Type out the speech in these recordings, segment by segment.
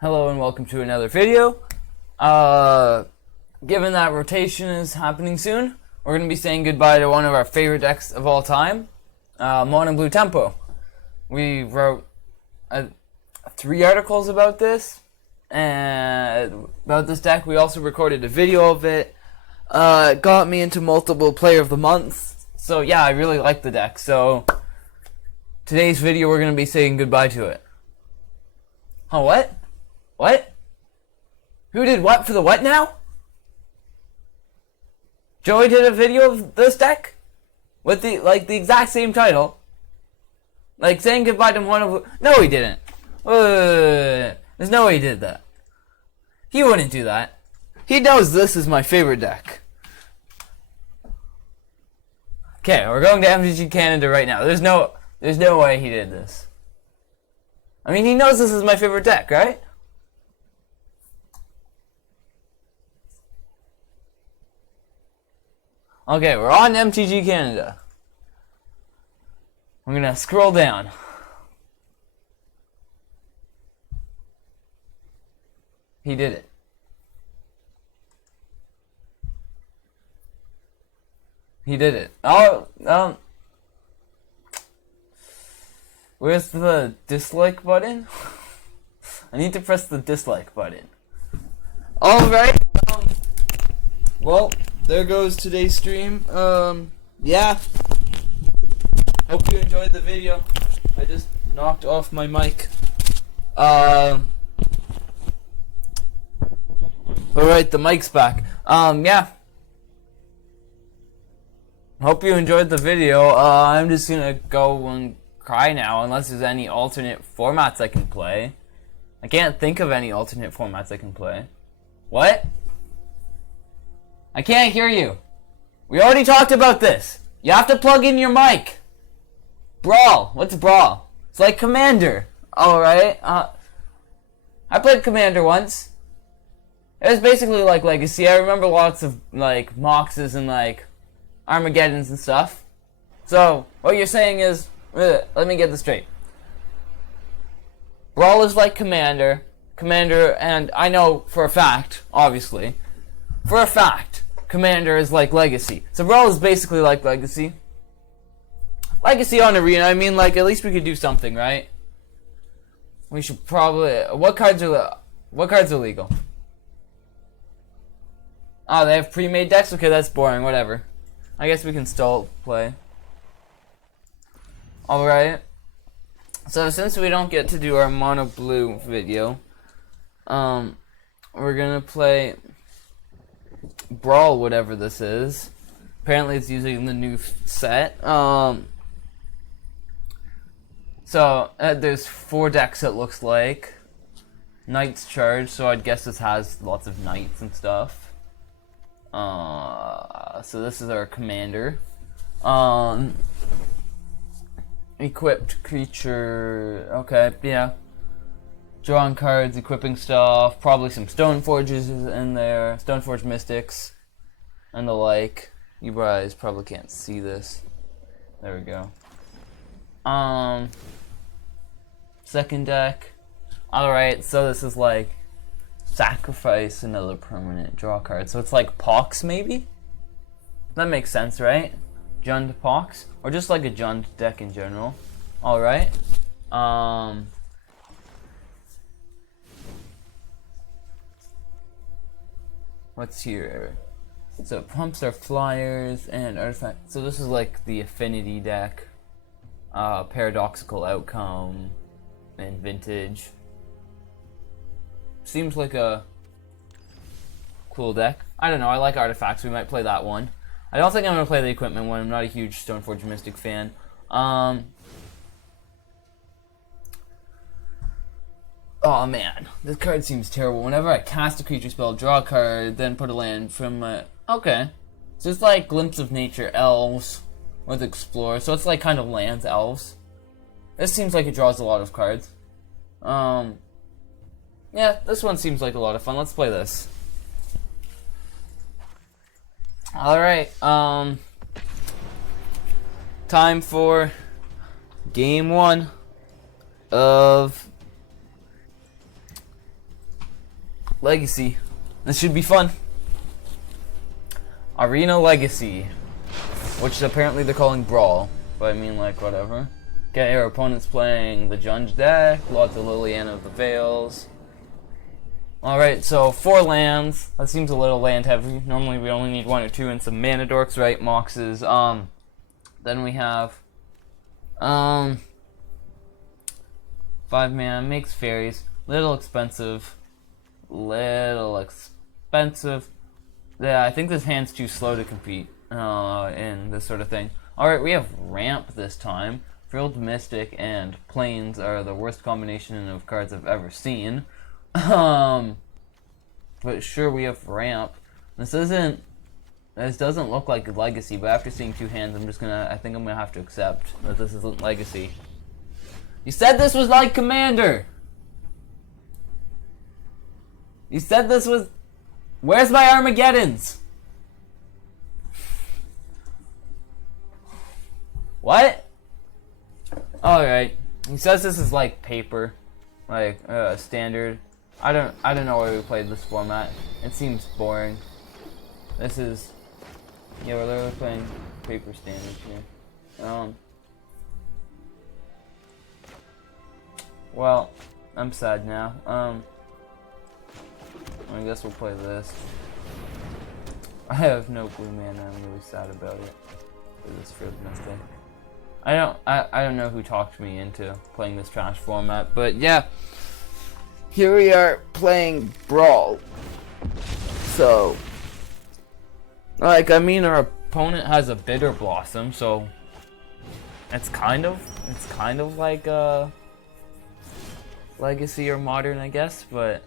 Hello and welcome to another video. Given that rotation is happening soon, we're going to be saying goodbye to one of our favorite decks of all time, Mono Blue Tempo. We wrote 3 articles about this, and about this deck. We also recorded a video of it. It got me into multiple Player of the Month, so yeah, I really like the deck. So today's video we're going to be saying goodbye to it. Oh, what? What? Who did what for the what now? Joey did a video of this deck? With the exact same title. Like saying goodbye to one of... No, he didn't. There's no way he did that. He wouldn't do that. He knows this is my favorite deck. Okay, we're going to MTG Canada right now. There's no way he did this. I mean, he knows this is my favorite deck, right? Okay, we're on MTG Canada. I'm gonna scroll down. He did it. He did it. Oh, where's the dislike button? I need to press the dislike button. Alright, well, there goes today's stream. Yeah. Hope you enjoyed the video. I just knocked off my mic. Alright, the mic's back. Yeah. Hope you enjoyed the video. I'm just gonna go and cry now, unless there's any alternate formats I can play. I can't think of any alternate formats I can play. What? I can't hear you. We already talked about this. You have to plug in your mic. Brawl. What's Brawl? It's like Commander. Alright. I played Commander once. It was basically like Legacy. I remember lots of like Moxes and like Armageddons and stuff. So, what you're saying is, let me get this straight. Brawl is like Commander. And I know for a fact, obviously, for a fact, Commander is like Legacy. So Brawl is basically like Legacy. Legacy on Arena, I mean, like, at least we could do something, right? We should probably... What cards are legal? Oh, they have pre-made decks? Okay, that's boring, whatever. I guess we can still play. Alright. So, since we don't get to do our Mono Blue video, we're gonna play Brawl, whatever this is. Apparently it's using the new set. So there's 4 decks, it looks like. Knights Charge, so I'd guess this has lots of knights and stuff. So this is our commander. Equipped creature, okay, yeah. Drawing cards, equipping stuff, probably some Stoneforges in there, Stoneforge Mystics, and the like. You guys probably can't see this. There we go. Second deck. Alright, so this is like sacrifice another permanent, draw card. So it's like Pox, maybe? That makes sense, right? Jund Pox? Or just like a Jund deck in general. Alright. What's here? So pumps are flyers and artifacts. So this is like the affinity deck. Paradoxical outcome and vintage. Seems like a cool deck. I don't know, I like artifacts, we might play that one. I don't think I'm gonna play the equipment one, I'm not a huge Stoneforge Mystic fan. Oh man, this card seems terrible. Whenever I cast a creature spell, draw a card, then put a land from my... Okay. So it's like Glimpse of Nature Elves with Explore. So it's like kind of lands elves. This seems like it draws a lot of cards. Yeah, this one seems like a lot of fun. Let's play this. Alright, time for game 1 of Legacy. This should be fun. Arena Legacy. Which apparently they're calling Brawl. But I mean, like, whatever. Okay, our opponent's playing the Judge deck. Lots of Liliana of the Veils. Alright, so 4 lands. That seems a little land heavy. Normally we only need 1 or 2 and some mana dorks, right? Moxes. Then we have 5 mana, makes fairies. Little expensive. Yeah, I think this hand's too slow to compete in this sort of thing. Alright, we have Ramp this time. Frilled Mystic and Plains are the worst combination of cards I've ever seen. But sure, we have Ramp. This doesn't look like Legacy, but after seeing 2 hands, I think I'm gonna have to accept that this isn't Legacy. You said this was like Commander! You said this was... Where's my Armageddons? What? Alright. He says this is like paper. Like, standard. I don't know why we played this format. It seems boring. This is... Yeah, we're literally playing paper standard here. Well, I'm sad now. I guess we'll play this. I have no blue mana, I'm really sad about it. This for the mistake. I don't know who talked me into playing this trash format, but yeah. Here we are playing Brawl. So, like, I mean, our opponent has a Bitter Blossom, so it's kind of like Legacy or Modern, I guess, but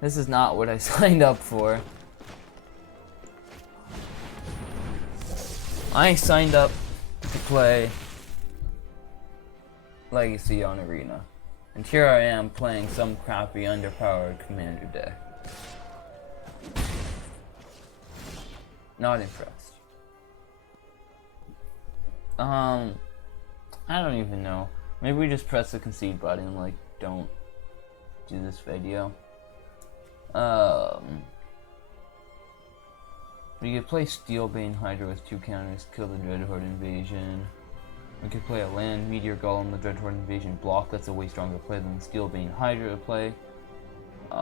this is not what I signed up for. I signed up to play Legacy on Arena. And here I am playing some crappy underpowered Commander deck. Not impressed. I don't even know. Maybe we just press the concede button and like don't do this video. We could play Steelbane Hydra with 2 counters, kill the Dreadhorde Invasion. We could play a land Meteor Golem, the Dreadhorde Invasion block. That's a way stronger play than Steelbane Hydra to play.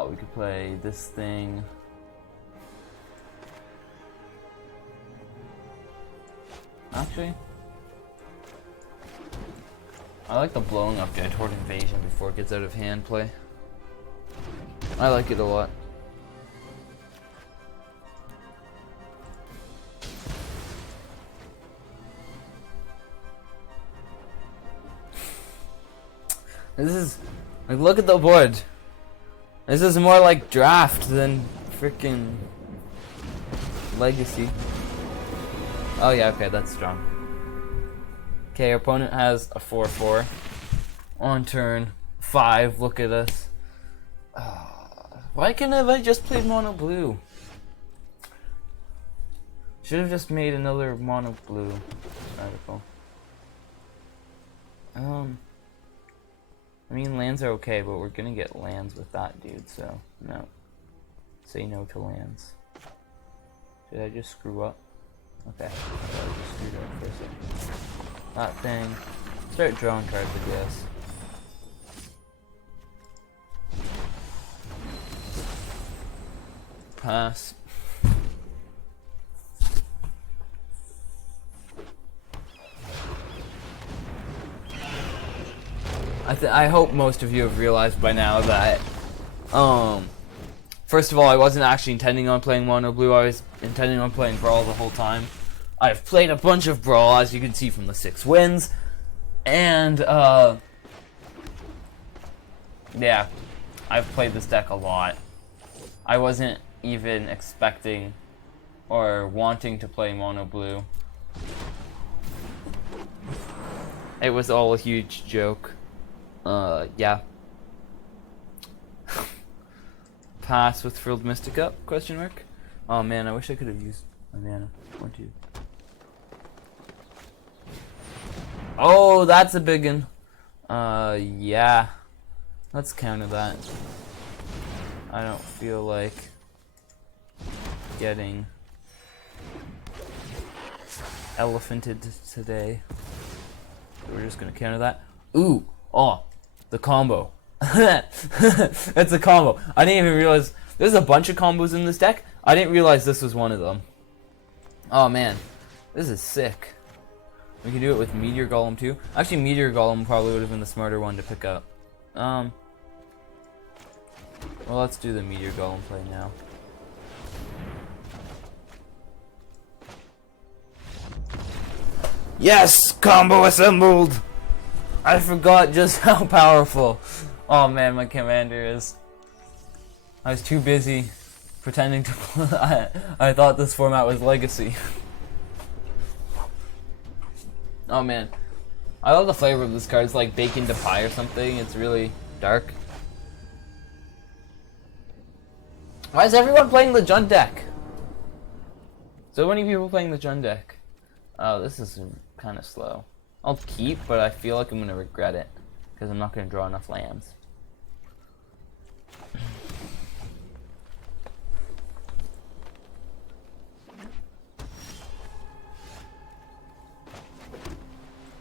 We could play this thing. Actually, I like the blowing up Dreadhorde Invasion before it gets out of hand play. I like it a lot. This is, like, look at the board. This is more like draft than freaking Legacy. Oh yeah, okay, that's strong. Okay, our opponent has a 4/4 on turn 5. Look at us. Why can't I just played mono blue? Should have just made another mono blue article. I mean, lands are okay, but we're gonna get lands with that dude, so no. Say no to lands. Did I just screw up? Okay, I just screwed up for a second. That thing. Start drawing cards, I guess. Pass. I hope most of you have realized by now that, first of all, I wasn't actually intending on playing mono blue. I was intending on playing Brawl the whole time. I've played a bunch of Brawl, as you can see from the 6 wins, and yeah, I've played this deck a lot. I wasn't even expecting or wanting to play mono blue. It was all a huge joke. Yeah. Pass with Frilled Mystic up? Question mark. Oh man, I wish I could have used my mana. 1, 2. Oh, that's a big one. Yeah. Let's counter that. I don't feel like getting elephanted today. So we're just gonna counter that. Ooh, oh, the combo. That's a combo. I didn't even realize there's a bunch of combos in this deck. I didn't realize this was one of them. Oh man, this is sick. We can do it with Meteor Golem too. Actually, Meteor Golem probably would have been the smarter one to pick up. Well, let's do the Meteor Golem play now. Yes! Combo assembled! I forgot just how powerful. Oh man, my commander is. I was too busy pretending to play. I thought this format was Legacy. Oh man. I love the flavor of this card. It's like bacon to pie or something. It's really dark. Why is everyone playing the Jund deck? So many people playing the Jund deck. Oh, this is kind of slow. I'll keep, but I feel like I'm going to regret it. Because I'm not going to draw enough lands.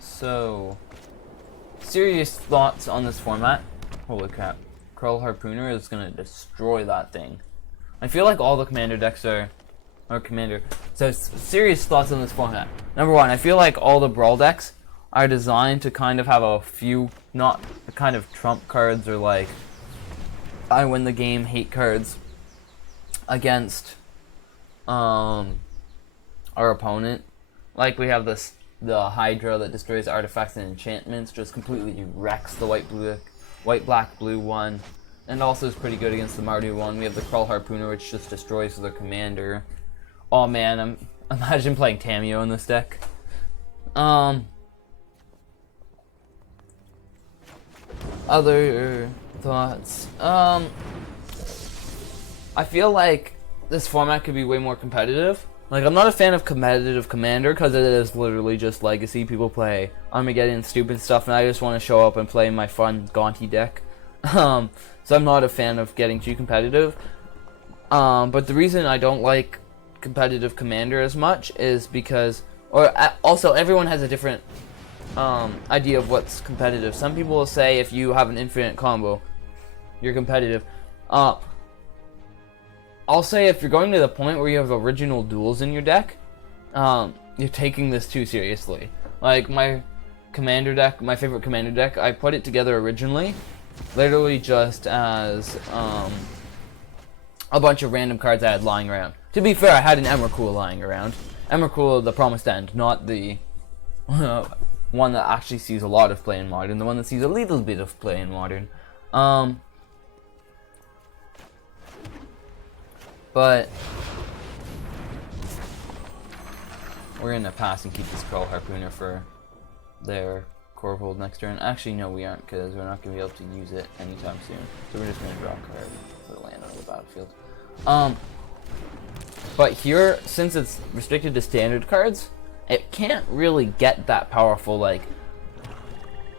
So, serious thoughts on this format. Holy crap. Curl Harpooner is going to destroy that thing. I feel like all the commander decks are... Or commander. So, serious thoughts on this format. Number one, I feel like all the Brawl decks are designed to kind of have a few, not the kind of trump cards or like I win the game hate cards against our opponent. Like we have this the Hydra that destroys artifacts and enchantments, just completely wrecks the white black blue one, and also is pretty good against the Mardu one. We have the Crawl Harpooner, which just destroys the commander. Oh man, imagine playing Tameo in this deck. Other thoughts. I feel like this format could be way more competitive. Like, I'm not a fan of competitive commander because it is literally just Legacy. People play Armageddon stupid stuff, and I just want to show up and play my fun Gaunty deck. So I'm not a fan of getting too competitive. But the reason I don't like competitive commander as much is because, also everyone has a different idea of what's competitive. Some people will say if you have an infinite combo, you're competitive. I'll say if you're going to the point where you have original duels in your deck, you're taking this too seriously. Like my commander deck, my favorite commander deck, I put it together originally, literally just as a bunch of random cards I had lying around. To be fair, I had an Emrakul lying around. Emrakul, the Promised End, not the one that actually sees a lot of play in Modern, the one that sees a little bit of play in Modern. But we're gonna pass and keep this Crawl Harpooner for their Korvold next turn. Actually, no, we aren't, because we're not gonna be able to use it anytime soon. So we're just gonna draw a card and put a land on the battlefield. But here, since it's restricted to standard cards, it can't really get that powerful. Like,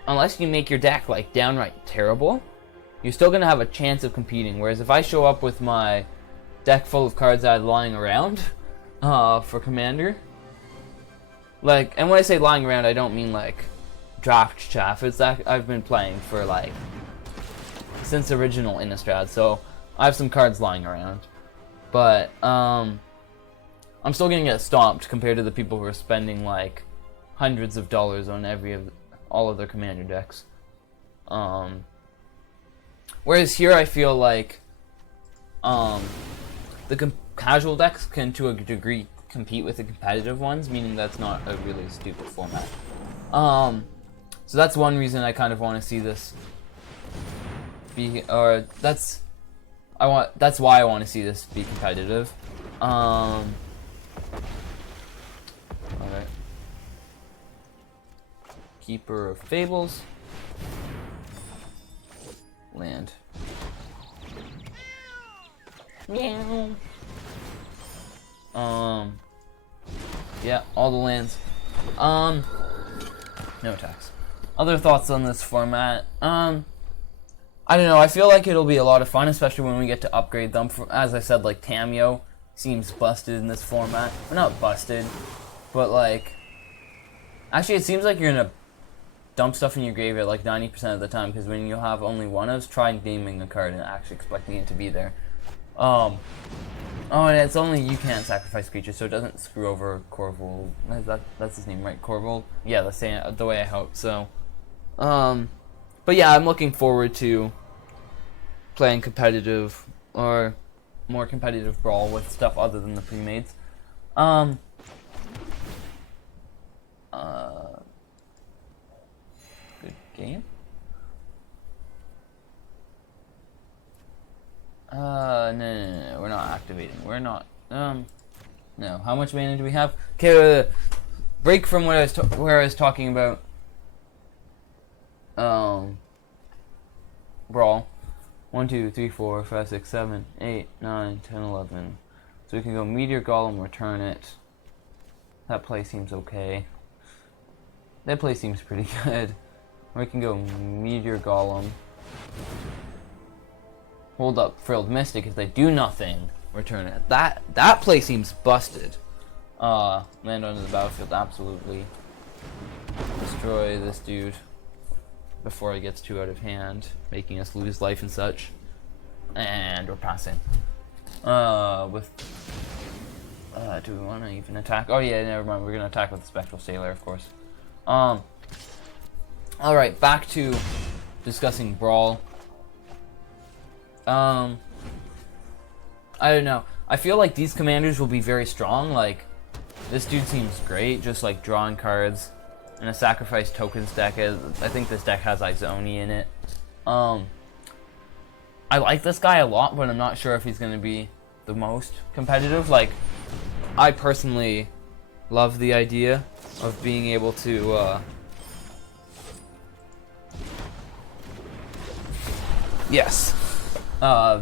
unless you make your deck like downright terrible, you're still gonna have a chance of competing. Whereas if I show up with my deck full of cards I had lying around for commander, like, and when I say lying around, I don't mean like draft chaff. It's that I've been playing for like since original Innistrad, so I have some cards lying around, but I'm still gonna get stomped compared to the people who are spending like hundreds of dollars on all of their commander decks. Whereas here I feel like the casual decks can, to a degree, compete with the competitive ones, meaning that's not a really stupid format. So that's one reason I kind of want to see this be, or that's why I want to see this be competitive. Alright. Keeper of Fables. Land. Meow. Yeah, all the lands. No attacks. Other thoughts on this format? I I don't know, I feel like it'll be a lot of fun, especially when we get to upgrade them. As I said, like, Tameo seems busted in this format. Well, not busted, but, like... Actually, it seems like you're gonna dump stuff in your graveyard, like, 90% of the time, because when you have only one of, try naming a card and actually expecting it to be there. Oh, and it's only you can't sacrifice creatures, so it doesn't screw over Korvold. That's his name, right? Korvold? Yeah, that's the way I hope, so... But yeah, I'm looking forward to playing competitive or more competitive Brawl with stuff other than the pre-mades. Good game. No, we're not activating. We're not, no. How much mana do we have? Okay, break from what where I was talking about, Brawl. 1, 2, 3, 4, 5, 6, 7, 8, 9, 10, 11. So we can go Meteor Golem, return it. That play seems okay. That play seems pretty good. Or we can go Meteor Golem. Hold up Frilled Mystic. If they do nothing, return it. That play seems busted. Land onto the battlefield, absolutely. Destroy this dude before he gets too out of hand, making us lose life and such. And we're passing. Do we want to even attack? Oh yeah, never mind. We're gonna attack with the Spectral Sailor, of course. Alright, back to discussing Brawl. I don't know. I feel like these commanders will be very strong. Like, this dude seems great, just like drawing cards. And a sacrifice tokens deck. I think this deck has Izoni in it. I like this guy a lot, but I'm not sure if he's going to be the most competitive. Like, I personally love the idea of being able to,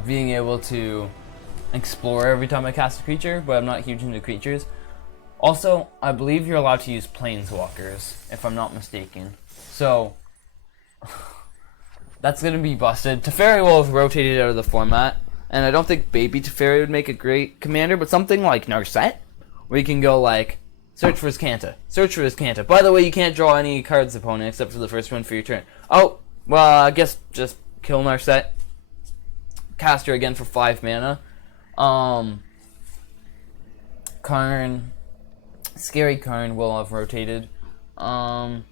being able to explore every time I cast a creature, but I'm not huge into creatures. Also, I believe you're allowed to use planeswalkers, if I'm not mistaken. So, that's going to be busted. Teferi will have rotated out of the format, and I don't think Baby Teferi would make a great commander, but something like Narset, where you can go like, search for his Kanta, search for his Kanta. By the way, you can't draw any cards opponent except for the first one for your turn. Oh, well, I guess just kill Narset. Cast her again for 5 mana. Karn... Scary Karn will have rotated. Although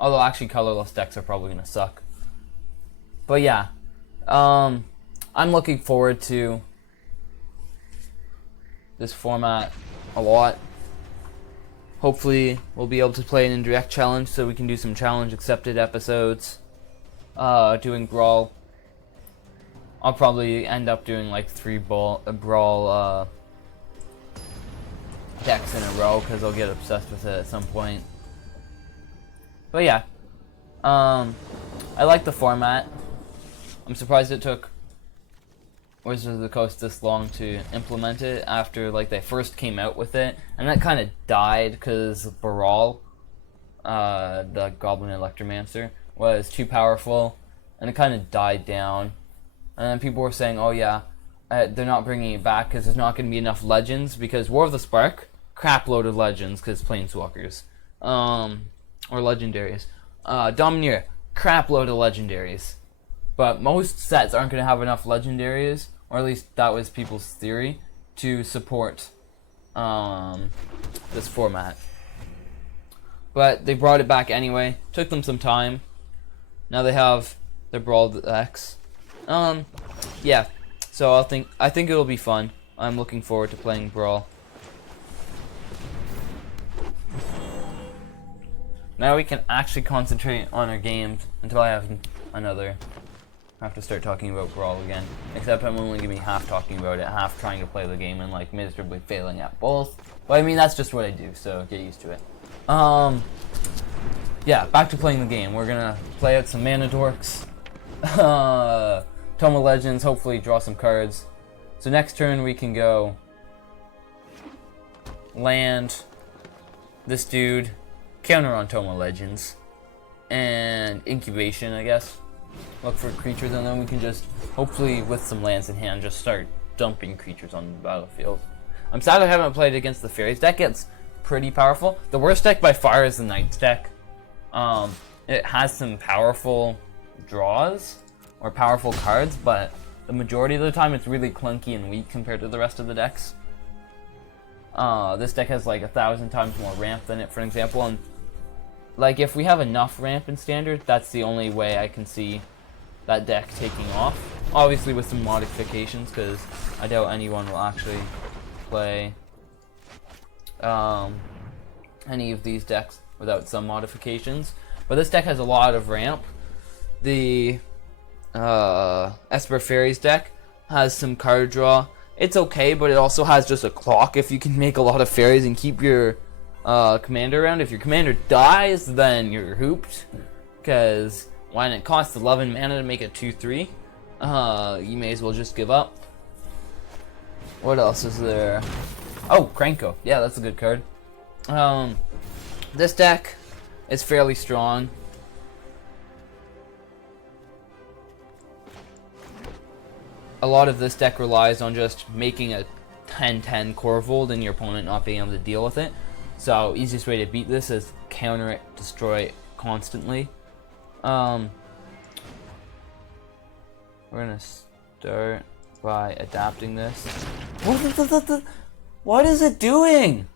actually colorless decks are probably gonna suck. But yeah. I'm looking forward to this format a lot. Hopefully we'll be able to play an indirect challenge so we can do some challenge accepted episodes. Doing Brawl. I'll probably end up doing like 3 Brawl decks in a row because I'll get obsessed with it at some point. But yeah, I like the format. I'm surprised it took Wizards of the Coast this long to implement it after like they first came out with it, and that kind of died because Brawl, the Goblin Electromancer, was too powerful, and it kind of died down. And then people were saying, "Oh yeah, they're not bringing it back because there's not going to be enough legends because War of the Spark." Crap load of legends because planeswalkers, or legendaries. Domineer, crap load of legendaries, but most sets aren't going to have enough legendaries, or at least that was people's theory, to support this format. But they brought it back anyway. Took them some time. Now they have their Brawl decks. Yeah. So I think it'll be fun. I'm looking forward to playing Brawl. Now we can actually concentrate on our games until I have another. I have to start talking about Brawl again. Except I'm only going to be half talking about it, half trying to play the game and like miserably failing at both. But I mean, that's just what I do, so get used to it. Yeah, back to playing the game. We're gonna play out some Mana Dorks. Tome of Legends, hopefully draw some cards. So next turn we can go land this dude, counter on Tome of Legends, and Incubation, I guess. look for creatures, and then we can just, hopefully with some lands in hand, just start dumping creatures on the battlefield. I'm sad I haven't played against the Fairies deck. It's pretty powerful. The worst deck by far is the Knights deck. It has some powerful draws, or powerful cards, but the majority of the time it's really clunky and weak compared to the rest of the decks. This deck has like 1,000 times more ramp than it, for example, and like if we have enough ramp in Standard, that's the only way I can see that deck taking off. Obviously with some modifications, because I doubt anyone will actually play any of these decks without some modifications. But this deck has a lot of ramp. The Esper Fairies deck has some card draw. It's okay, but it also has just a clock if you can make a lot of fairies and keep your commander around. If your commander dies, then you're hooped, because when it costs 11 mana to make a 2/3, you may as well just give up. What else is there? Oh, Krenko. Yeah, that's a good card. This deck is fairly strong. A lot of this deck relies on just making a 10-10 Korvold and your opponent not being able to deal with it. So easiest way to beat this is counter it, destroy it constantly. We're gonna start by adapting this. What is it doing?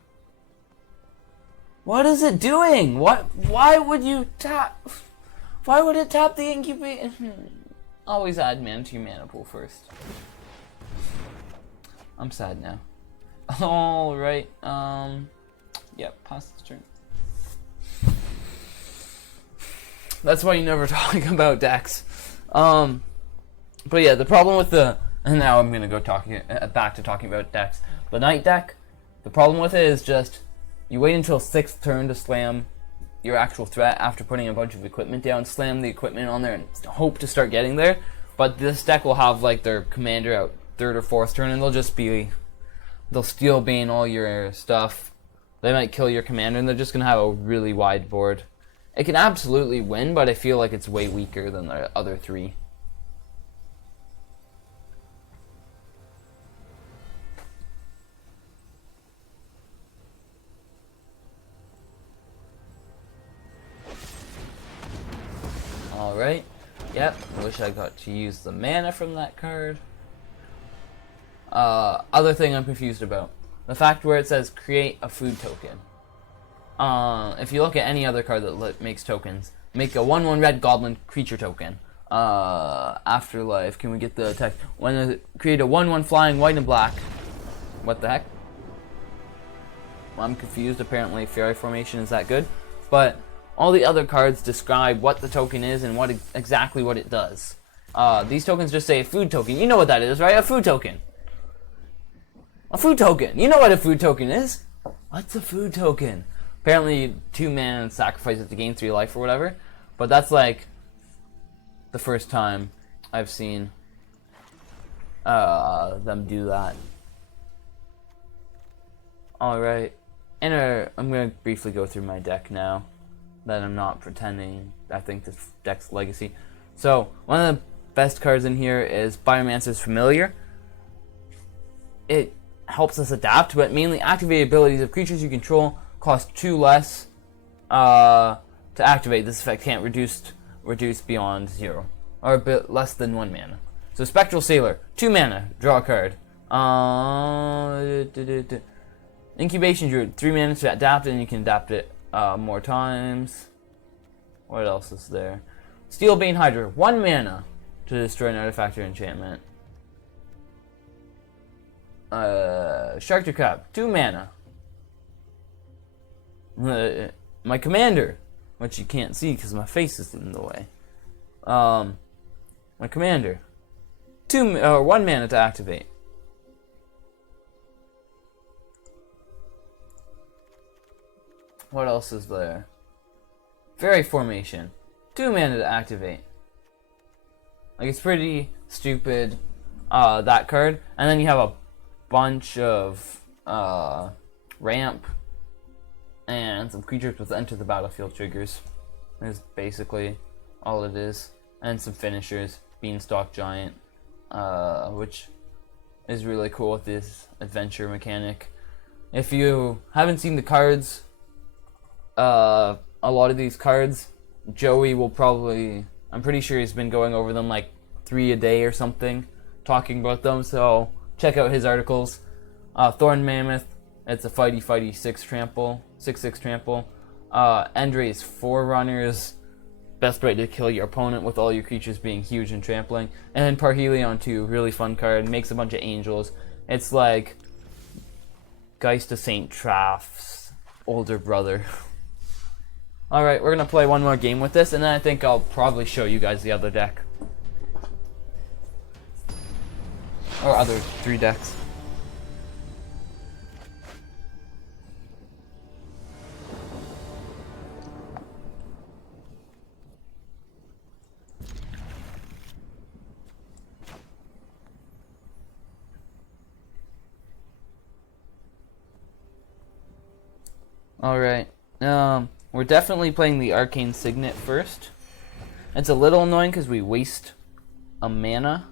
What is it doing? Why would you tap? Why would it tap the incubate? Always add mana to your mana pool first. I'm sad now. Alright, yep, pass the turn. That's why you never talk about decks. But yeah, the problem with the, and now I'm gonna go back to talking about decks. The Knight deck, the problem with it is just, you wait until 6th turn to slam your actual threat after putting a bunch of equipment down, slam the equipment on there and hope to start getting there. But this deck will have like their commander out 3rd or 4th turn, and they'll steel bane all your stuff. They might kill your commander, and they're just gonna have a really wide board. It can absolutely win, but I feel like it's way weaker than the other 3. Alright, yep, wish I got to use the mana from that card. Other thing I'm confused about, the fact where it says create a food token. If you look at any other card that makes tokens, make a 1/1 red goblin creature token. Afterlife, can we get the text? Create a 1/1 flying white and black. What the heck? I'm confused, apparently fairy formation is that good. But all the other cards describe what the token is and exactly what it does. These tokens just say food token. You know what that is, right? A food token. A food token. You know what a food token is. What's a food token? Apparently 2 mana and sacrifice it to gain 3 life or whatever. But that's like the first time I've seen them do that. Alright. I'm going to briefly go through my deck now. That I'm not pretending I think this deck's legacy. So, one of the best cards in here is Biomancer's Familiar. It helps us adapt, but mainly activate abilities of creatures you control cost 2 less to activate. This effect can't reduce beyond 0, or a bit less than 1 mana. So Spectral Sailor, 2 mana, draw a card. Incubation Druid, 3 mana to adapt, and you can adapt it more times. What else is there? Steelbane Hydra, 1 mana to destroy an artifact or enchantment. Shark Crab, 2 mana. My commander, which you can't see because my face is in the way. My commander, 1 mana to activate. What else is there? Fairy Formation, 2 mana to activate. Like, it's pretty stupid, that card. And then you have a bunch of ramp and some creatures with enter the battlefield triggers. That's basically all it is. and some finishers, Beanstalk Giant, which is really cool with this adventure mechanic. If you haven't seen the cards, a lot of these cards, Joey will probably, I'm pretty sure he's been going over them like 3 a day or something, talking about them, so check out his articles. Thorn Mammoth, it's a fighty 6/6 trample. Endray's Forerunners, best way to kill your opponent with all your creatures being huge and trampling. And Parhelion 2, really fun card, makes a bunch of angels. It's like Geist of St. Traff's older brother. Alright, we're going to play one more game with this, and then I think I'll probably show you guys the other deck. Or other 3 decks. Alright, we're definitely playing the Arcane Signet first. It's a little annoying because we waste a mana.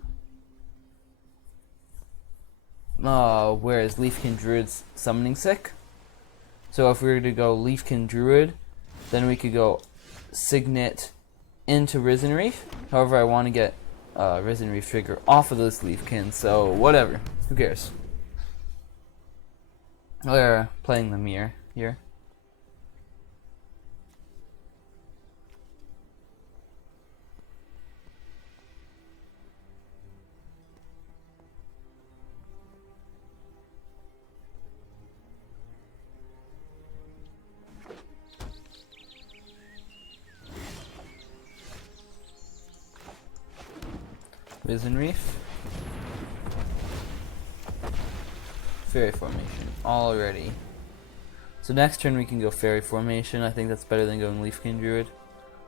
Whereas Leafkin Druid's Summoning Sick. So if we were to go Leafkin Druid, then we could go Signet into Risen Reef. However, I want to get Risen Reef trigger off of this Leafkin, so whatever. Who cares? We're playing the Mirror here. Risen Reef. Fairy Formation already. So next turn we can go Fairy Formation. I think that's better than going Leafkin Druid.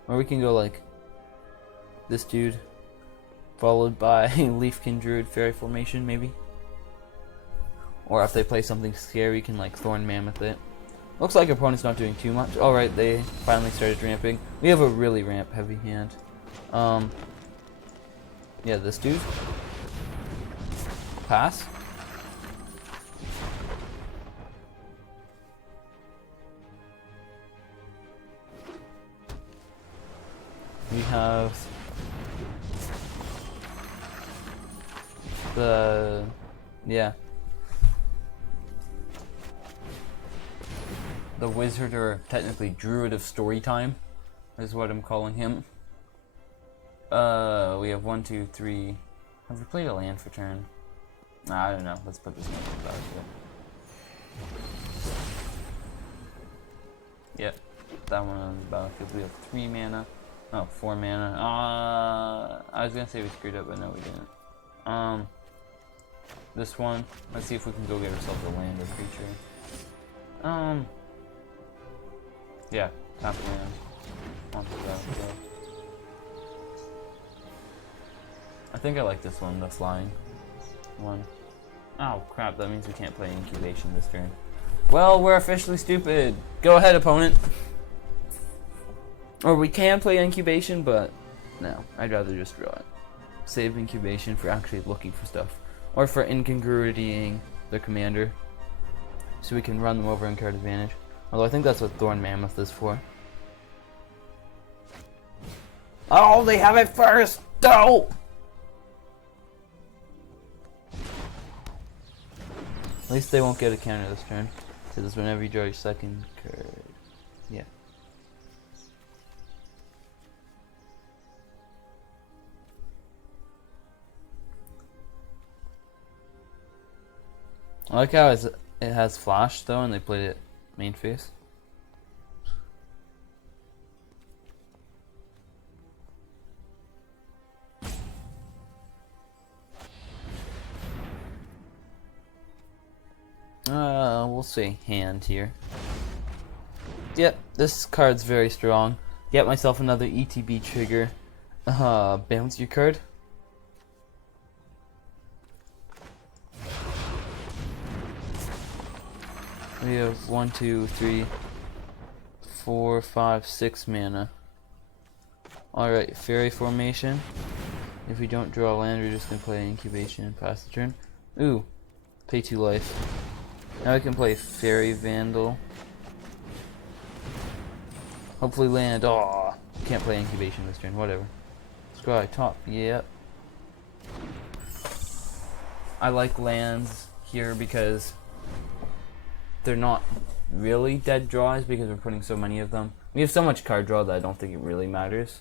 Or we can go like this dude, followed by Leafkin Druid Fairy Formation maybe. Or if they play something scary, you can like Thorn Mammoth it. Looks like opponent's not doing too much. Alright, they finally started ramping. We have a really ramp heavy hand. Yeah, this dude. Pass. We have the, yeah, the wizard, or technically druid of story time is what I'm calling him. We have 1, 2, 3. Have we played a land for turn? Nah, I don't know. Let's put this one on the battlefield. Yep, that one on the battlefield. We have 3 mana. Oh, 4 mana. I was gonna say we screwed up, but no, we didn't. This one. Let's see if we can go get ourselves a land or creature. Yeah, tap land. Onto the battlefield. I think I like this one, the flying one. Oh crap, that means we can't play incubation this turn. Well, we're officially stupid. Go ahead, opponent. Or we can play incubation, but no, I'd rather just draw it. Save incubation for actually looking for stuff. Or for incongruitying the commander. So we can run them over and card advantage. Although I think that's what Thorn Mammoth is for. Oh, they have it first! No! At least they won't get a counter this turn. Because whenever you draw your second card. Yeah. I like how it has flash though, and they played it main phase. We'll say hand here. Yep, this card's very strong. Get myself another ETB trigger. Bounce your card. We have 1, 2, 3, 4, 5, 6 mana. Alright, Fairy formation. If we don't draw land, we're just gonna play incubation and pass the turn. Ooh, pay 2 life. Now I can play Fairy Vandal. Hopefully land. Aw, can't play incubation this turn. Whatever. Scry top. Yep. I like lands here because they're not really dead draws because we're putting so many of them. We have so much card draw that I don't think it really matters,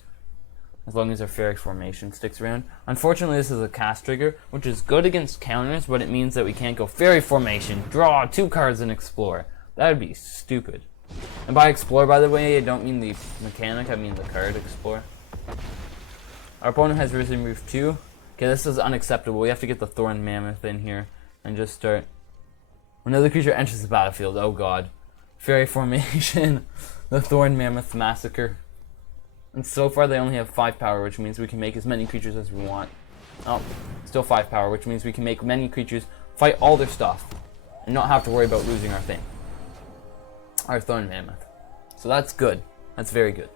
as long as our Fairy formation sticks around. Unfortunately, this is a cast trigger, which is good against counters, but it means that we can't go Fairy formation, draw 2 cards, and explore. That would be stupid. And by explore, by the way, I don't mean the mechanic, I mean the card explore. Our opponent has Risen Roof 2. Okay, this is unacceptable. We have to get the Thorn Mammoth in here and just start. When another creature enters the battlefield, oh god. Fairy formation, the Thorn Mammoth Massacre. And so far they only have 5 power, which means we can make as many creatures as we want. Oh, still 5 power, which means we can make many creatures fight all their stuff and not have to worry about losing our thing. Our Thorn Mammoth. So that's good. That's very good.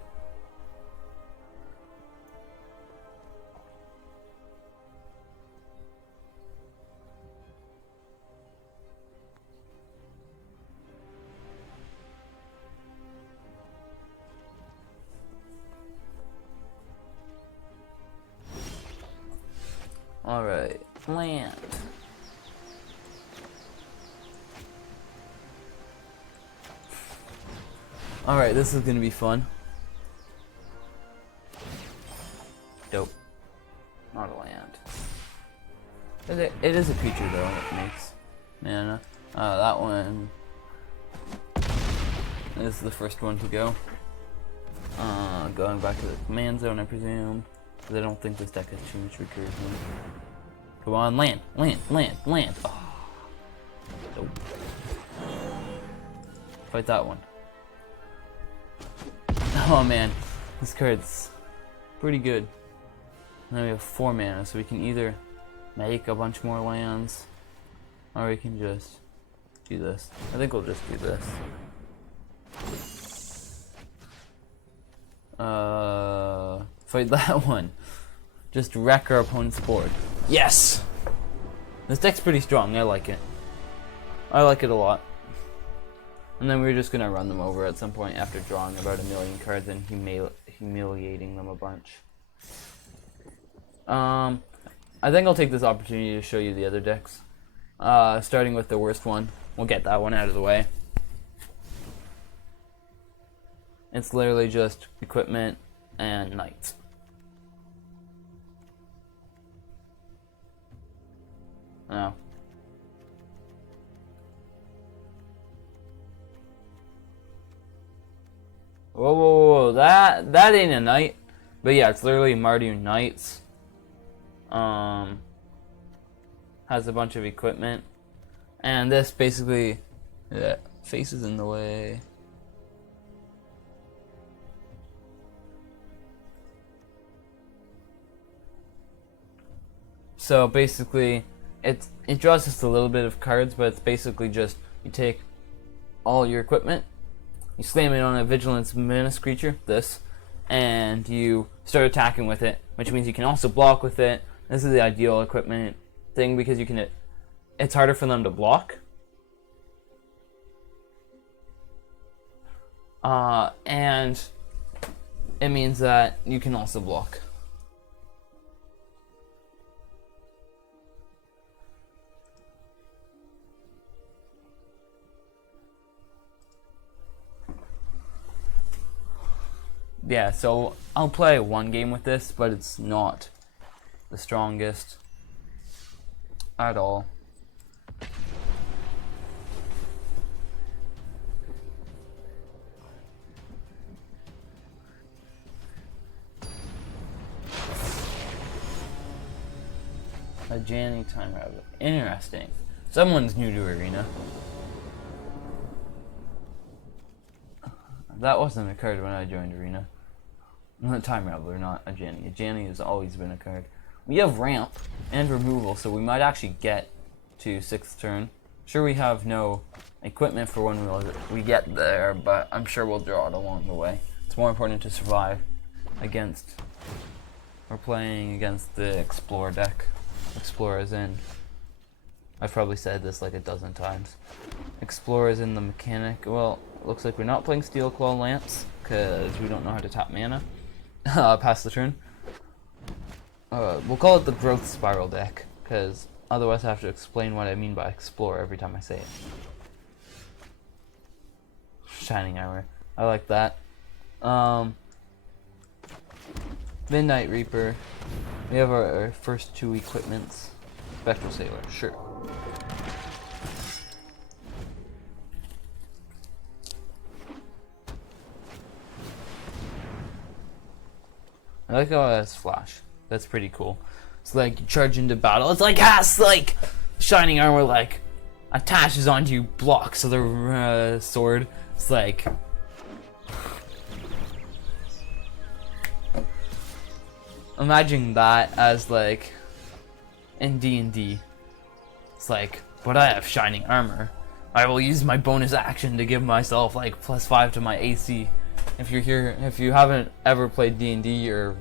Alright, land. Alright, this is gonna be fun. Dope. Not a land. It is a creature though, it makes mana. That one is the first one to go. Going back to the command zone, I presume. Because I don't think this deck has too much recursion. Come on, land, land, land, land. Oh. Nope. Fight that one. Oh man, this card's pretty good. Now we have 4 mana, so we can either make a bunch more lands, or we can just do this. I think we'll just do this. Fight that one. Just wreck our opponent's board. Yes! This deck's pretty strong, I like it. I like it a lot. And then we're just gonna run them over at some point after drawing about 1,000,000 cards and humiliating them a bunch. I think I'll take this opportunity to show you the other decks. Starting with the worst one. We'll get that one out of the way. It's literally just equipment and knights. Oh. Whoa, whoa, whoa, that ain't a knight. But yeah, it's literally Mardu Knights. Has a bunch of equipment. And this basically, yeah, face is in the way. So basically, it draws just a little bit of cards, but it's basically just, you take all your equipment, you slam it on a Vigilance Menace creature, this, and you start attacking with it, which means you can also block with it. This is the ideal equipment thing because you can, it's harder for them to block. And it means that you can also block. Yeah, so I'll play one game with this, but it's not the strongest at all. A Janny Time Rabbit. Interesting. Someone's new to Arena. That wasn't a card when I joined Arena. Time Raveler, not a Janny. A Janny has always been a card. We have ramp and removal, so we might actually get to 6th turn. Sure, we have no equipment for when we get there, but I'm sure we'll draw it along the way. It's more important to survive. against. We're playing against the Explore deck. Explore is in. I've probably said this like a dozen times. Explore is in the mechanic. Well, looks like we're not playing Steel Claw Lance because we don't know how to tap mana past the turn. We'll call it the Growth Spiral deck because otherwise I have to explain what I mean by Explore every time I say it. Shining Armor. I like that. Midnight Reaper. We have our first two equipments. Spectral Sailor, sure. I like how it has flash. That's pretty cool. It's like you charge into battle. It's like like Shining Armor like attaches onto you, blocks of the sword. It's like imagine that as like in D&D. It's like, but I have Shining Armor. I will use my bonus action to give myself like +5 to my AC. If you're here, if you haven't ever played D&D, you're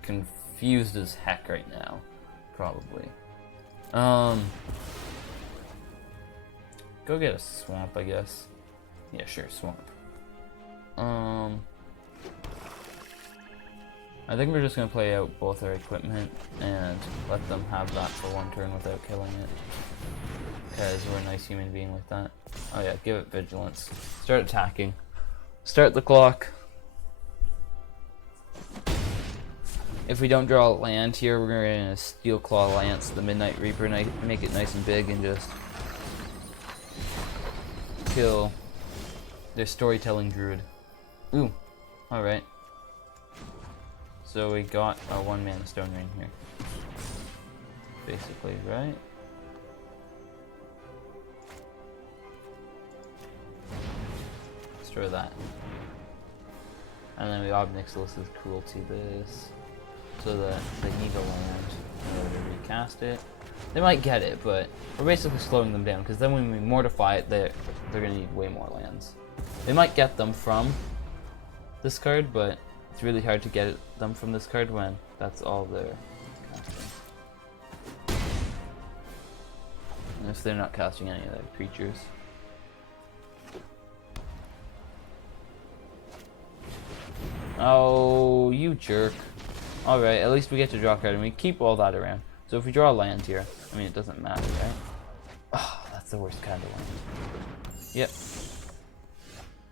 confused as heck right now, probably. Go get a swamp, I guess. Yeah, sure, swamp. I think we're just gonna play out both our equipment and let them have that for one turn without killing it. Because we're a nice human being like that. Oh yeah, give it vigilance. Start attacking. Start the clock. If we don't draw a land here, we're gonna Steel Claw Lance the Midnight Reaper and make it nice and big and just kill their Storytelling Druid. Ooh, alright. So we got our 1-mana Stone Ring here. Basically, right? Destroy that. And then we Obnixilus's Cruelty this. So that they need a land in order to recast it. They might get it, but we're basically slowing them down because then when we mortify it, they're gonna need way more lands. They might get them from this card, but it's really hard to get them from this card when that's all they're casting. And if they're not casting any other creatures. Oh, you jerk. Alright, at least we get to draw a card and we keep all that around. So if we draw a land here, I mean it doesn't matter, right? Oh, that's the worst kind of land. Yep.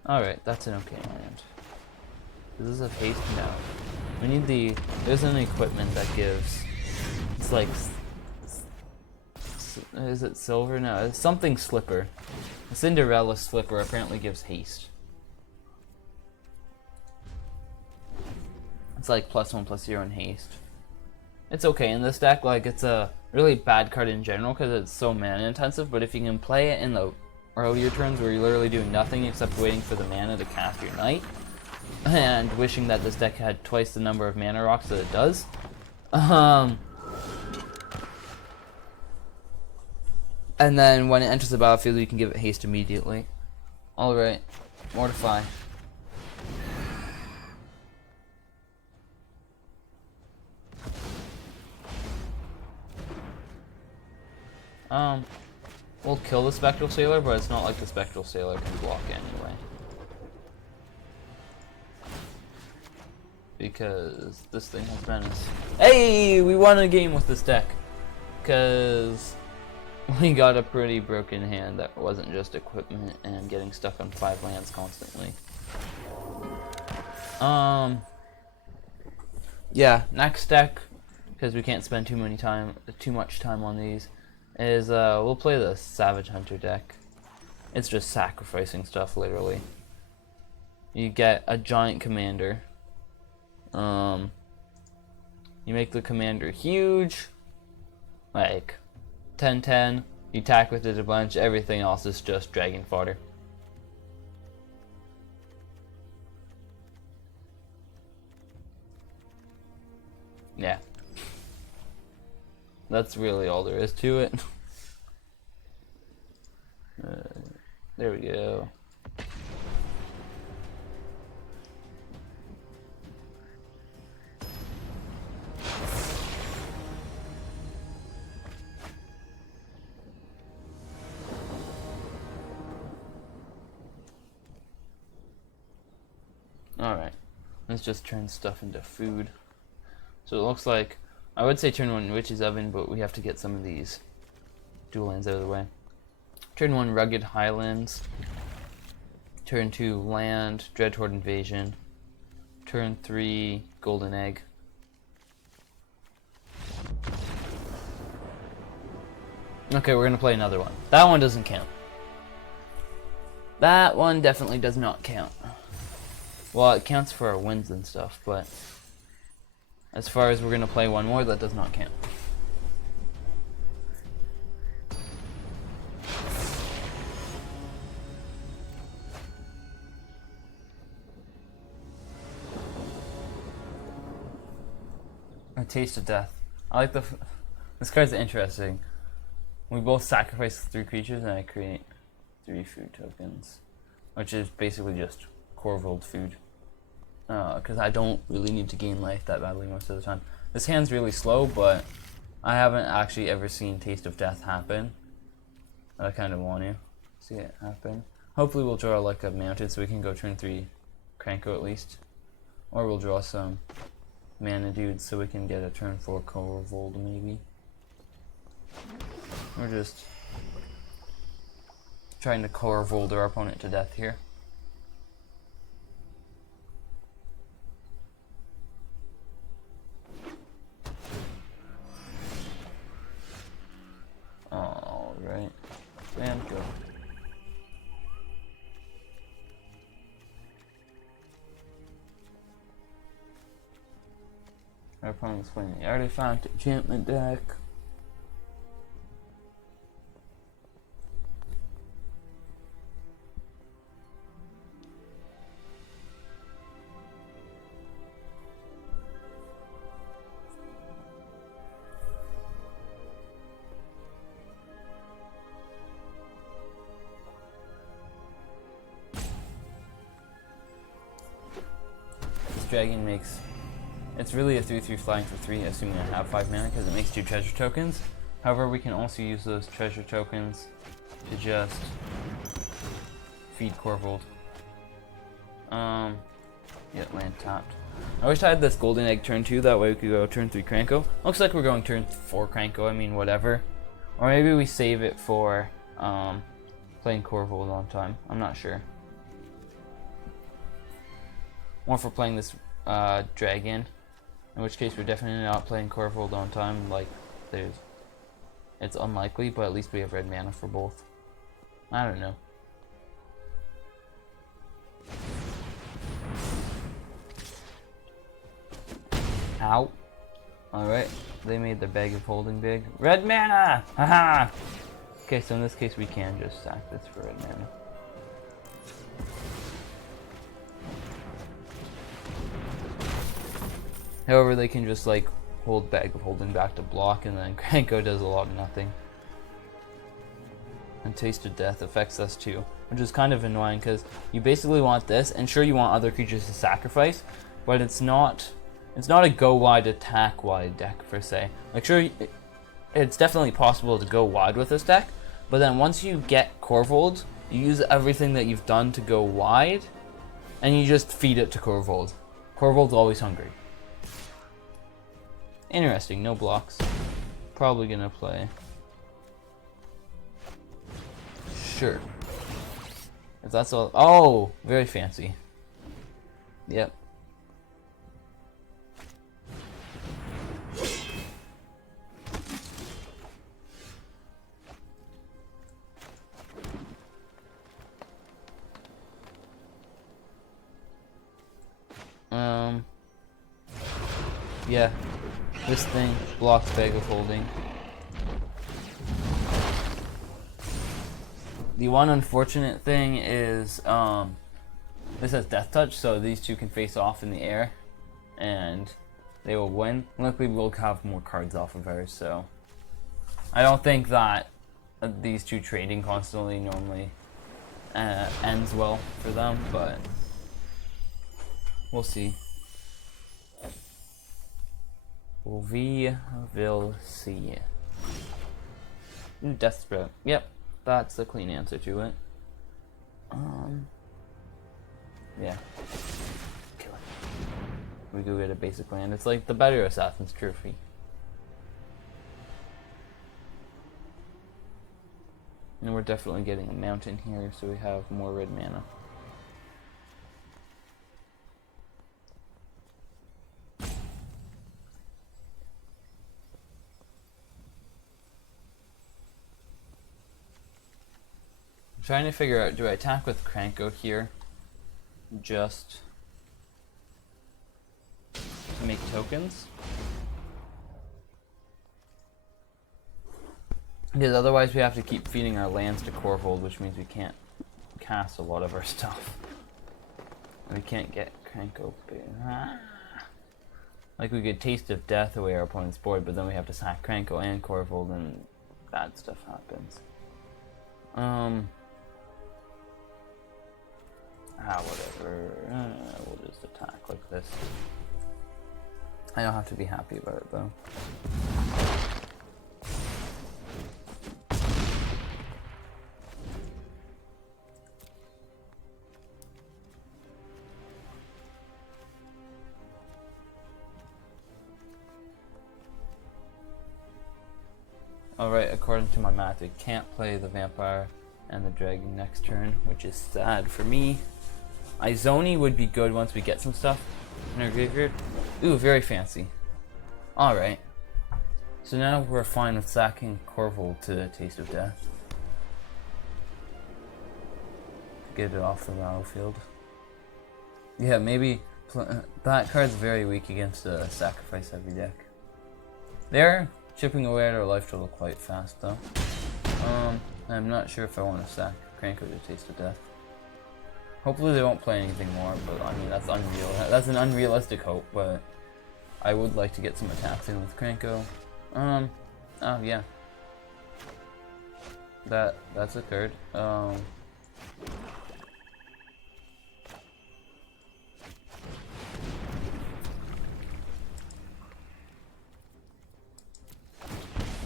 Alright, that's an okay land. Does this have haste? No. We need the... There's an equipment that gives... It's like... Is it silver? No, it's something slipper. The Cinderella slipper apparently gives haste. It's like +1/+0 in haste. It's okay in this deck, like it's a really bad card in general because it's so mana intensive, but if you can play it in the earlier turns where you're literally doing nothing except waiting for the mana to cast your knight, and wishing that this deck had twice the number of mana rocks that it does, and then when it enters the battlefield you can give it haste immediately. Alright, Mortify. We'll kill the Spectral Sailor, but it's not like the Spectral Sailor can block anyway. Because this thing has menace. Hey! We won a game with this deck! Because we got a pretty broken hand that wasn't just equipment and getting stuck on 5 lands constantly. Yeah, next deck, because we can't spend too much time on these, is we'll play the Savage Hunter deck. It's just sacrificing stuff, literally. You get a giant commander. You make the commander huge, like 10/10. You attack with it a bunch. Everything else is just dragon fodder. Yeah. That's really all there is to it. There we go. Alright, let's just turn stuff into food. So it looks like, I would say turn 1 Witch's Oven, but we have to get some of these dual lands out of the way. Turn 1 Rugged Highlands. Turn 2 Land, Dreadhorde Invasion. Turn 3 Golden Egg. Okay, we're gonna play another one. That one doesn't count. That one definitely does not count. Well, it counts for our wins and stuff, but as far as we're gonna play one more, that does not count. A Taste of Death. I like this card's interesting. We both sacrifice 3 creatures and I create 3 food tokens, which is basically just Korvold food. Because I don't really need to gain life that badly most of the time. This hand's really slow, but I haven't actually ever seen Taste of Death happen. I kind of want to see it happen. Hopefully we'll draw like a mounted so we can go turn 3 Cranko at least. Or we'll draw some mana dudes so we can get a turn 4 Korvold maybe. We're just trying to Korvold our opponent to death here. Alright. And go. Our opponent's playing the Artifact Enchantment deck. Dragon makes, it's really a 3/3 flying for 3, assuming I have 5 mana, because it makes 2 treasure tokens. However, we can also use those treasure tokens to just feed Korvold. Yeah, land tapped. I wish I had this golden egg turn 2, that way we could go turn 3 Cranko. Looks like we're going turn 4 Cranko, I mean whatever. Or maybe we save it for playing Korvold on time, I'm not sure. Or for playing this dragon, in which case we're definitely not playing Korvold on time. Like, it's unlikely, but at least we have red mana for both. I don't know. Ow. Alright, they made their bag of holding big. Red mana! Haha! Okay, so in this case we can just sack this for red mana. However, they can just like hold bag of holding back to block, and then Cranko does a lot of nothing. And Taste of Death affects us too, which is kind of annoying because you basically want this, and sure you want other creatures to sacrifice, but it's not a go wide, attack wide deck per se. Like sure, it's definitely possible to go wide with this deck, but then once you get Korvold, you use everything that you've done to go wide, and you just feed it to Korvold. Korvold's always hungry. Interesting, no blocks. Probably gonna play. Sure. If that's all. Oh, very fancy. Yep. Yeah. This thing blocks bag of holding. The one unfortunate thing is this has Death Touch, so these two can face off in the air and they will win. Luckily we'll have more cards off of ours, so I don't think that these two trading constantly normally ends well for them, but we'll see. We will see. Death Sprout. Yep, that's the clean answer to it. Yeah. we go get a basic land. It's like the better Assassin's Trophy. And we're definitely getting a mountain here, so we have more red mana. I'm trying to figure out, do I attack with Kranko here? Just to make tokens? Because otherwise we have to keep feeding our lands to Korvold, which means we can't cast a lot of our stuff. And we can't get Kranko. Like we could Taste of Death away our opponent's board, but then we have to sack Kranko and Korvold and bad stuff happens. Whatever. We'll just attack like this. I don't have to be happy about it though. Alright, according to my math, we can't play the vampire and the dragon next turn, which is sad for me. Izoni would be good once we get some stuff in our graveyard. Ooh, very fancy. Alright. So now we're fine with sacking Korvold to Taste of Death. Get it off the battlefield. Yeah, maybe that card's very weak against a sacrifice heavy deck. They're chipping away at our life total quite fast though. I'm not sure if I want to sack Kranko to Taste of Death. Hopefully they won't play anything more, but I mean that's unreal. That's an unrealistic hope, but I would like to get some attacks in with Kranko. Oh yeah. That's occurred.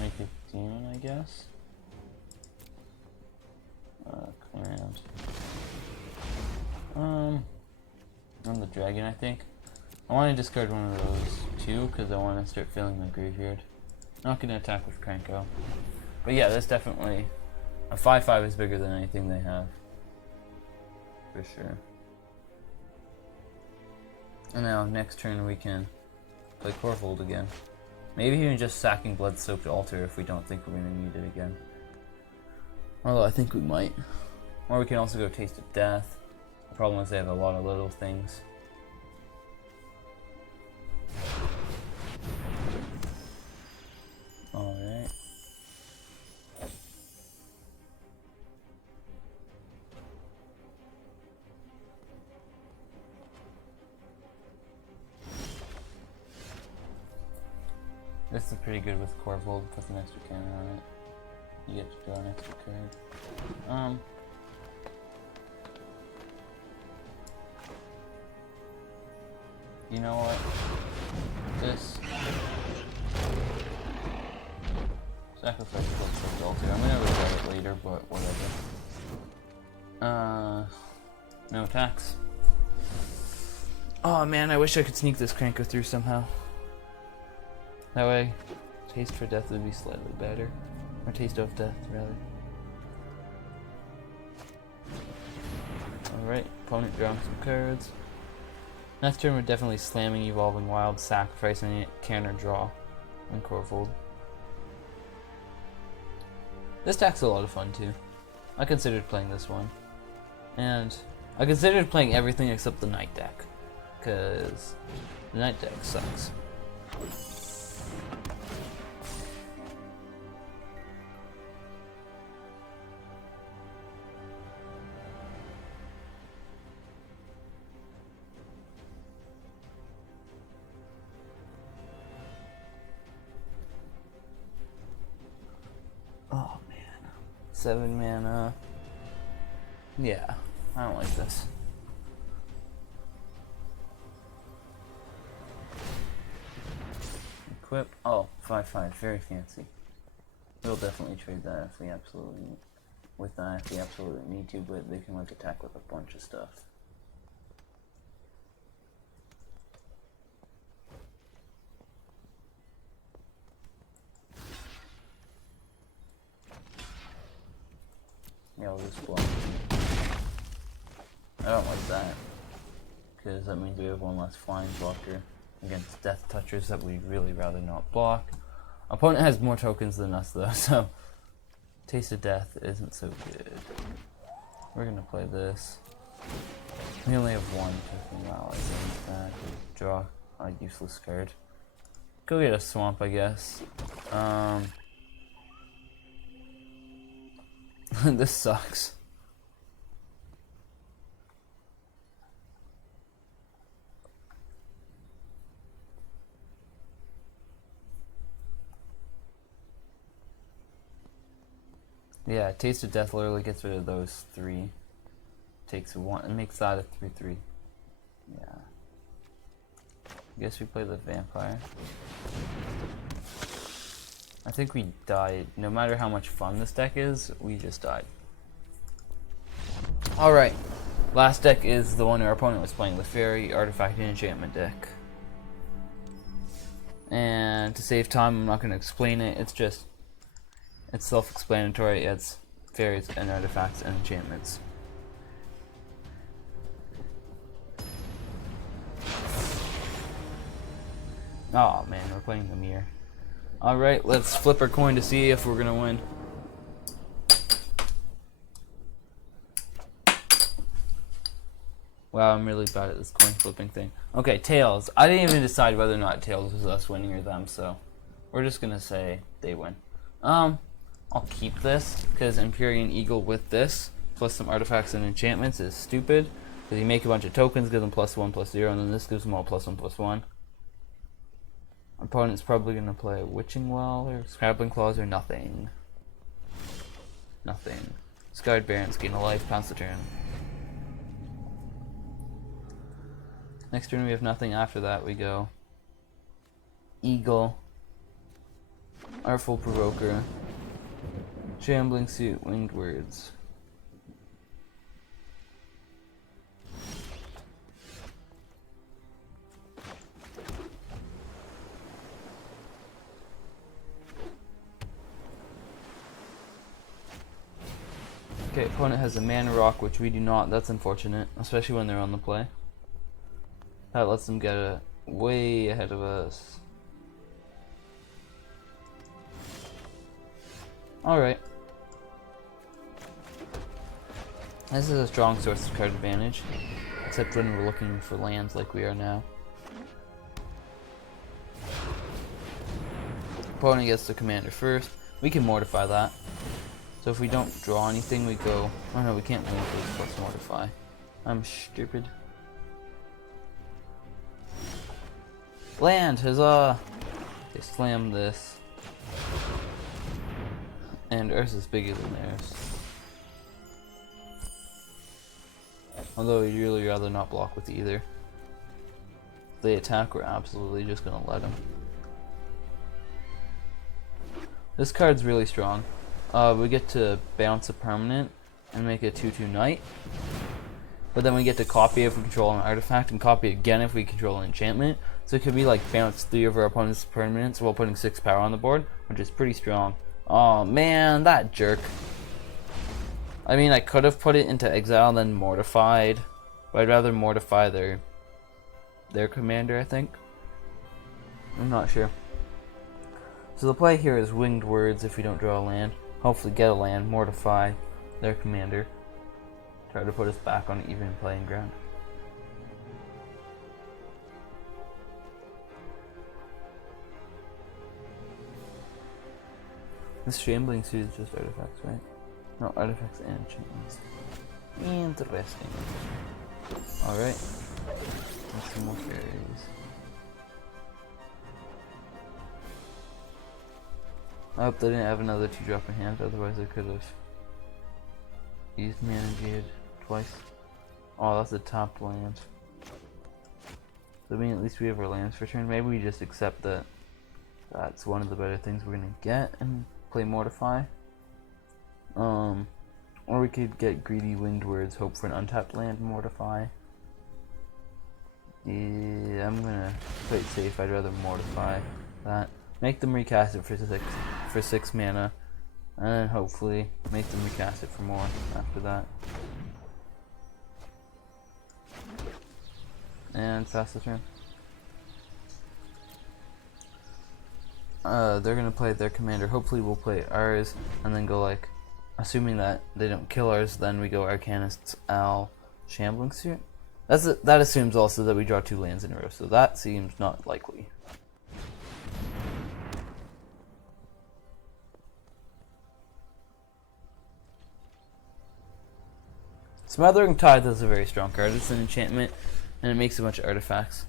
Make it demon, I guess. Command. On the dragon, I think. I want to discard one of those two because I want to start filling my graveyard. I'm not going to attack with Kranko. But yeah, that's definitely a 5/5 is bigger than anything they have. For sure. And now next turn we can play Korvold again. Maybe even just sacking Blood-Soaked Altar if we don't think we're going to need it again. Although I think we might. Or we can also go Taste of Death. The problem is they have a lot of little things. Alright. This is pretty good with Korvold, put an extra cannon on it. You get to draw an extra card. You know what? This sacrifice plus altar. I'm gonna regret it later, but whatever. No attacks. Oh man, I wish I could sneak this Kranko through somehow. That way, Taste for Death would be slightly better. Or Taste of Death, rather. Alright, opponent drawing some cards. Next turn we're definitely slamming Evolving Wild, sacrificing it, counter draw, and Korvold. This deck's a lot of fun too. I considered playing this one. And I considered playing everything except the Night deck. Because the Night deck sucks. Oh man, 7 mana. Yeah, I don't like this. Equip. Oh, 5/5, very fancy. We'll definitely trade that if we absolutely need to, but they can like attack with a bunch of stuff. Yeah, we'll just block. I don't like that, because that means we have one less flying blocker against death touchers that we'd really rather not block. Opponent has more tokens than us though, so Taste of Death isn't so good. We're gonna play this. We only have one token. Wow, I think that draw a useless card. Go get a swamp, I guess. This sucks. Yeah, Taste of Death literally gets rid of those three. Takes one and makes that a 3/3. Yeah. I guess we play the vampire. I think we died. No matter how much fun this deck is, we just died. Alright. Last deck is the one our opponent was playing, the Fairy Artifact and Enchantment deck. And to save time, I'm not going to explain it. It's self-explanatory. It's fairies and artifacts and enchantments. Oh man, we're playing the mirror. Alright, let's flip our coin to see if we're gonna win. Wow, I'm really bad at this coin flipping thing. Okay, tails. I didn't even decide whether or not tails was us winning or them, so we're just gonna say they win. I'll keep this, because Empyrean Eagle with this, plus some artifacts and enchantments is stupid. Because you make a bunch of tokens, give them +1/+0, and then this gives them all +1/+1. Opponent's probably going to play Witching Well, or Scrabbling Claws, or nothing. Nothing. Scarred Barons, gain a life, pounce the turn. Next turn we have nothing. After that we go Eagle, Artful Provocateur, Shambling Suit, Winged Words. Okay, opponent has a Mana Rock, which we do not. That's unfortunate, especially when they're on the play. That lets them get way ahead of us. Alright. This is a strong source of card advantage, except when we're looking for lands like we are now. Opponent gets the commander first. We can mortify that. So if we don't draw anything, we go... Oh no, we can't win with plus mortify. I'm stupid. Land! Huzzah! They slam this. And ours is bigger than theirs. Although we'd really rather not block with either. If they attack, we're absolutely just gonna let them. This card's really strong. We get to bounce a permanent and make it a 2/2 knight. But then we get to copy if we control an artifact and copy again if we control an enchantment. So it could be like bounce 3 of our opponent's permanents while putting 6 power on the board, which is pretty strong. Oh man, that jerk. I mean, I could have put it into exile and then mortified, but I'd rather mortify their commander, I think. I'm not sure. So the play here is Winged Words if we don't draw a land. Hopefully get a land, mortify their commander. Try to put us back on even playing ground. This Shambling Suit is just artifacts, right? No, artifacts and enchantments. Interesting. Alright. Let's some more fairies. I hope they didn't have another 2-drop in hand, otherwise I could have used Mana Jade twice. Oh, that's a top land. So I mean, at least we have our lands for turn. Maybe we just accept that that's one of the better things we're gonna get and play Mortify. Or we could get greedy Winged Words, hope for an untapped land, Mortify. Yeah, I'm gonna play it safe. I'd rather Mortify that. Make them recast it for 6 mana, And then hopefully make them recast it for more after that. And pass the turn. They're gonna play their commander. Hopefully we'll play ours and then go like, assuming that they don't kill ours, then we go Arcanist's Al Shambling Syr. That assumes also that we draw 2 lands in a row, so that seems not likely. Smothering Tithe is a very strong card. It's an enchantment, and it makes a bunch of artifacts.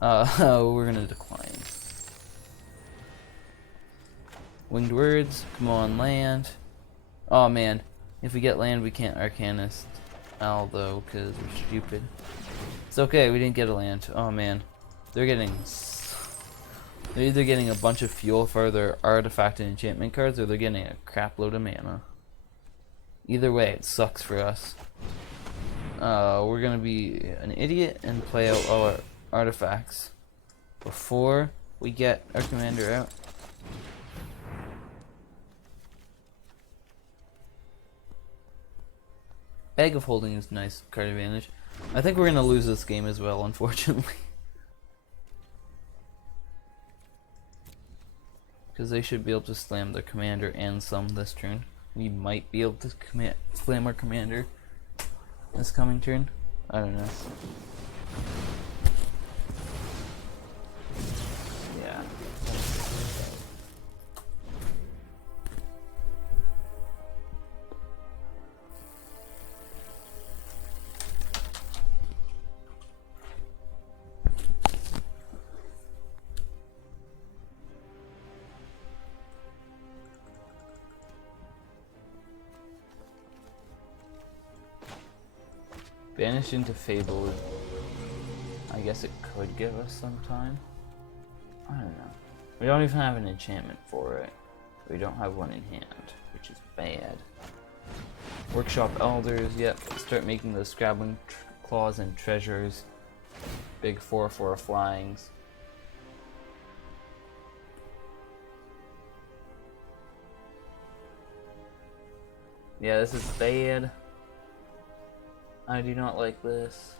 We're gonna decline. Winged Words, come on, land. Oh man, if we get land, we can't Arcanist Al though, because we're stupid. It's okay, we didn't get a land. Oh man, they're either getting a bunch of fuel for their artifact and enchantment cards, or they're getting a crap load of mana. Either way, it sucks for us. We're gonna be an idiot and play out all our artifacts before we get our commander out. Bag of Holding is nice card advantage. I think we're gonna lose this game as well, unfortunately. Because they should be able to slam their commander and some this turn. We might be able to slam our commander this coming turn. I don't know. Yeah. Banish into Fable. I guess it could give us some time. I don't know. We don't even have an enchantment for it. We don't have one in hand, which is bad. Workshop Elders, yep. Start making those Scrabbling Claws and Treasures. Big 4/4 flyings. Yeah, this is bad. I do not like this.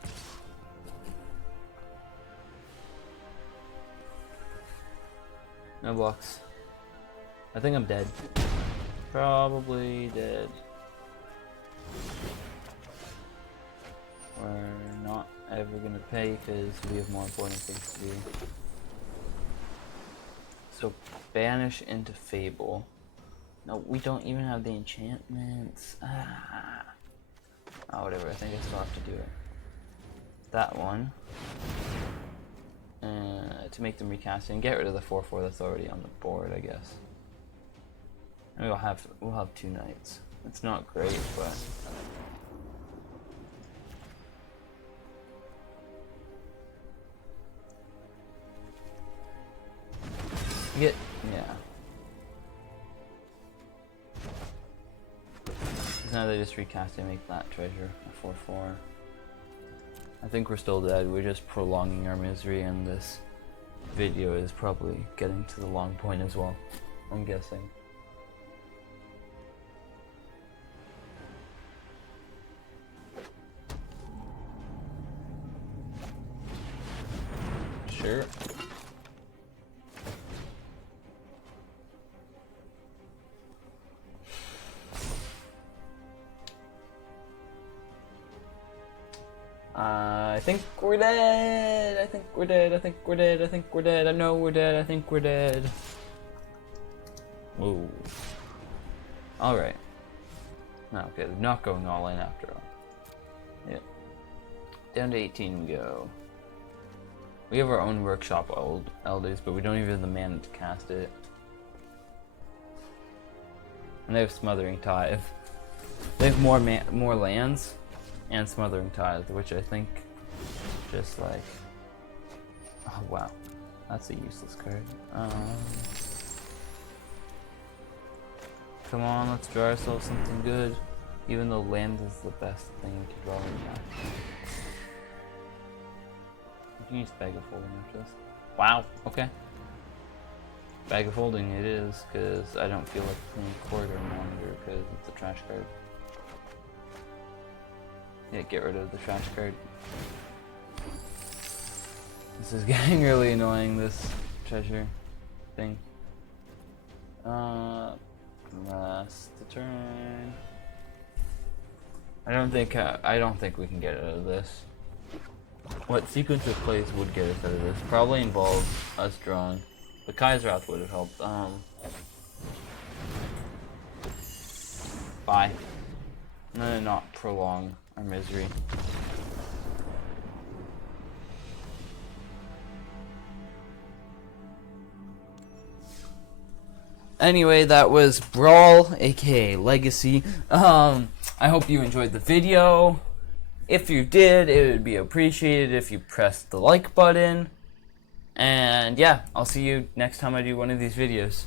No blocks. I think I'm dead. Probably dead. We're not ever gonna pay because we have more important things to do. So banish into Fable. No, we don't even have the enchantments. Oh, whatever, I think I still have to do it. That one. To make them recast and get rid of the 4/4 that's already on the board, I guess. And we'll have 2 knights. It's not great, but yeah. Now they just recast and make that treasure a 4/4. I think we're still dead. We're just prolonging our misery, and this video is probably getting to the long point as well, I'm guessing. Sure. I think we're dead. I think we're dead. I think we're dead. I think we're dead. I know we're dead. I think we're dead. Whoa. Alright. Okay, they're not going all in after all. Yep. Down to 18 we go. We have our own Workshop Elders, but we don't even have the mana to cast it. And they have Smothering Tithe. They have more lands and Smothering Tithe, which I think just like... Oh wow, that's a useless card. Come on, let's draw ourselves something good. Even though land is the best thing we can draw in that. We can use Bag of Holding after this. Wow, okay. Bag of holding it is, because I don't feel like playing quarter monitor because it's a trash card. Yeah, get rid of the trash card. This is getting really annoying, this treasure thing. Last turn. I don't think we can get out of this. What sequence of plays would get us out of this? Probably involve us drawing. The Kai's Wrath would have helped. Bye. No, not prolong our misery. Anyway, that was Brawl, aka Legacy. I hope you enjoyed the video. If you did, it would be appreciated if you pressed the like button. And yeah, I'll see you next time I do one of these videos.